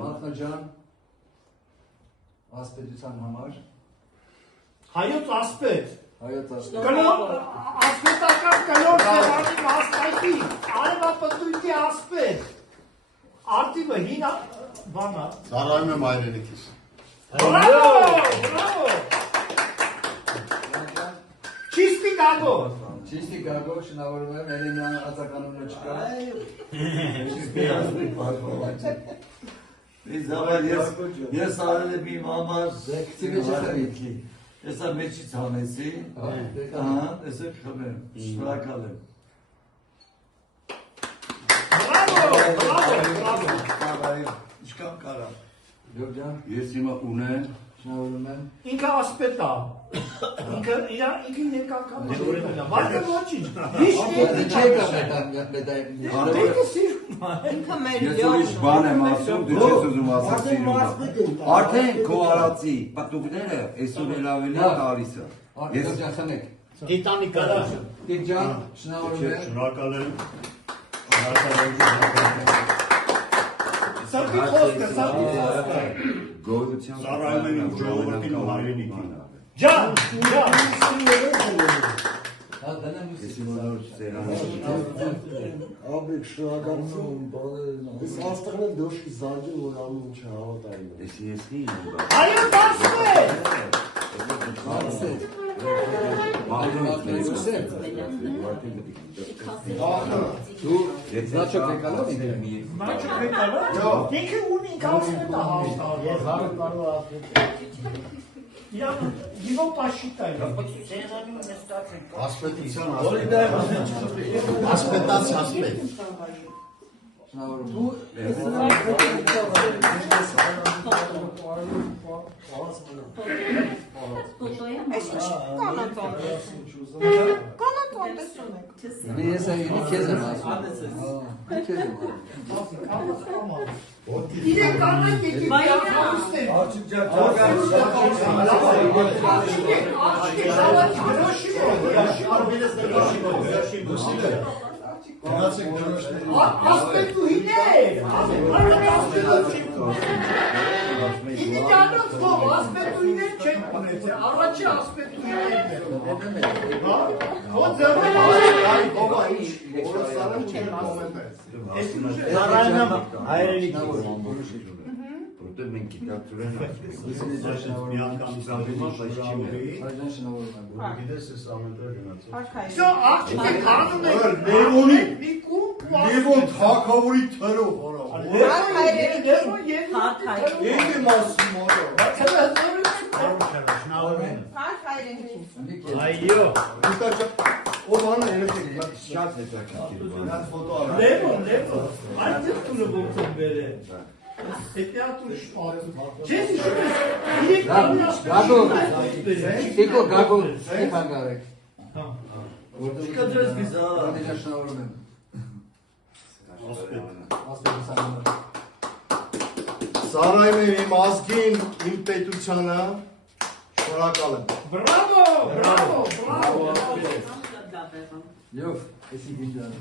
Մատնաջան, ասպետության համար։ Հայոց ասպետ։ Հայոց ասպետ։ Ասպետական կլոր ձևանի մասնակի, արևապտույտի ասպետ։ Արտիվը հին բանա։ Ծառայում եմ հայրենիքիս։ Բրավո, բրավո։ Չիստի գագո։ Չիստի գագո, շնորհավորում եմ, Էլենան ածականունը չկա։ Ես արել եմ իմ համար Ձեքցի Ես մեջից հանեցի, ես է խմեմ, շնորհակալ եմ։ Բրավո։ Ինչքան կարա։ Ես հիմա ունեմ շնորհավորում եմ։ Ինքը ասպետ է։ Ինքը ներկական է։ Վարկը ոչինչ։ Չէ կա մեդայ։ Ինքը մեր Ես ուրիշ բան եմ ասում, դու չես ուզում ասել սիրում։ Արդեն քո արածի պատուկները այսօր էլ ավելի տալիս է։ Ես ջախանեք։ Տիտանի կարա։ Տիջան, շնորհավորում եմ։ Շնորհակալ եմ։ Սարքի խոսքը, սարքի խոսքը։ Գոյության Ծառայում եմ իմ ժողովրդին ու հայրենիքին։ Ջան, ջան։ Աբեք շնորհակալություն, ես աստղն եմ դոշի զարգել, որ ամեն ինչ հավատային եմ։ Հայոց ասպետ։ Դու զաչոք եկալով ինքը։ Մաչո եկալով։ Ինքը ունի ասպետ է հաստատ։ Ես հարը կարող ասպետ։ Его посчитали. Ասպետության Ասպետաց ասպետ։ Շնորհավորում եմ։ Ես այդի քեզ եմ ասում։ Քեզ եմ ասում։ Իրեն կանանք եկի միախոսներ։ Ասպետուհիներ։ Իդիանոց ով ասպետուհիներ չեն ունեցել, առաջի ասպետուհիներն են։ Ո ձեռն այ բաբա ինչ, որը սարան չեն կոմենտել։ Ծառայում եմ հայրենիքին։ Որտեղ մենք գիտակցորեն Այդան շնորհավորում եմ։ գիտես ես ամենտեղ գնացել։ Всё, աղջիկը կանում են։ Լևոնի Մի կուպ Լևոն թակավորի թրով Եկի մասում արա Այո։ Ով անա երեքեք շատ հետաքրքիր բան։ Լևոն, այդպես տունը ոնց են բերել։ Հետեատրի շփարը։ Չես հիշում ես։ Գագո։ Տիկո գագո։ Ստեփան գարեք։ Հա։ Կտրես գիզա։ Անդեջան շնորհավորում եմ։ Ասպետության համար։ Սարայում եմ իմ ազգին, իմ պետությանը, շնորհակալ եմ։ Բրավո, բրավո, բրավո։ Յով, էսի գիջան։